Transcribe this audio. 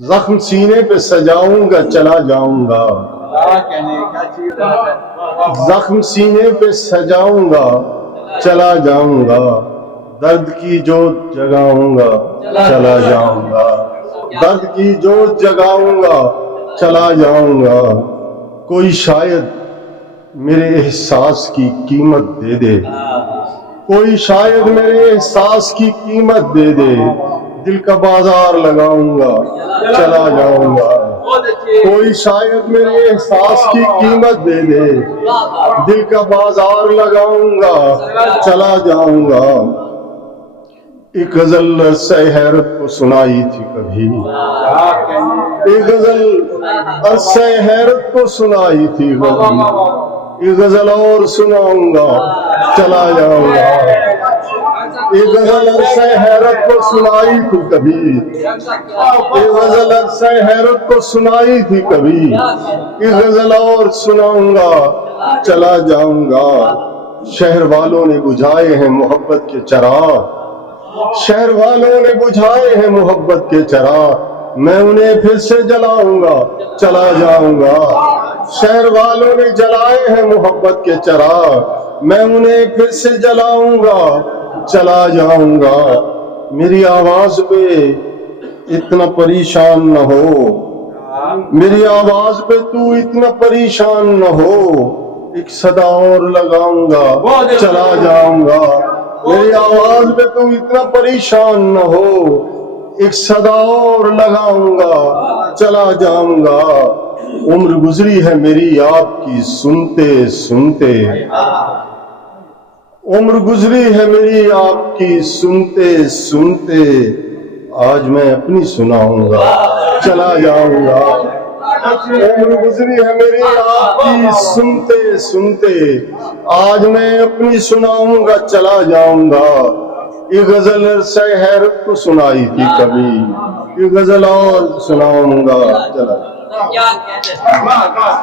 زخم سینے پہ سجاؤں گا چلا جاؤں گا، زخم سینے پہ سجاؤں گا چلا جاؤں گا، درد کی جوت جگاؤں گا چلا جاؤں گا، درد کی جوت جگاؤں گا چلا جاؤں گا۔ کوئی شاید میرے احساس کی قیمت دے دے، کوئی شاید میرے احساس کی قیمت دے دے، دل کا بازار لگاؤں گا چلا جاؤں گا۔ کوئی شاید میرے احساس کی قیمت دے دے، دل کا بازار لگاؤں گا چلا جاؤں گا۔ ایک غزل سے حیرت کو سنائی تھی کبھی، ایک غزل عرصہ حیرت کو سنائی تھی کبھی، ایک غزل اور سناؤں گا چلا جاؤں گا۔ ایک غزل عرصہ حیرت کو سنائی تھی کبھی، ایک غزل عرصہ حیرت کو سنائی تھی کبھی، ایک غزل اور سناؤں گا چلا جاؤں گا۔ شہر والوں نے بجھائے ہیں محبت کے چراغ، شہر والوں نے بجھائے ہیں محبت کے چراغ، میں انہیں پھر سے جلاؤں گا چلا جاؤں گا۔ شہر والوں نے جلائے ہیں محبت کے چراغ، میں انہیں پھر سے جلاؤں گا چلا جاؤں گا۔ میری آواز پہ اتنا پریشان نہ ہو، میری آواز پہ تو اتنا پریشان نہ ہو، ایک صدا اور لگاؤں گا چلا جاؤں گا۔ میری آواز پہ تو اتنا پریشان نہ ہو، ایک صدا اور لگاؤں گا چلا جاؤں گا۔ عمر گزری ہے میری آپ کی سنتے سنتے، عمر گزری ہے میری آپ کی سنتے سنتے، آج میں اپنی سناؤں گا چلا جاؤں گا۔ عمر گزری ہے میری آپ کی سنتے سنتے، آج میں اپنی سناؤں گا چلا جاؤں گا۔ یہ غزل عرصہ حیرت کو سنائی تھی کبھی، یہ غزل اور سناؤں گا چلا جاؤں گا۔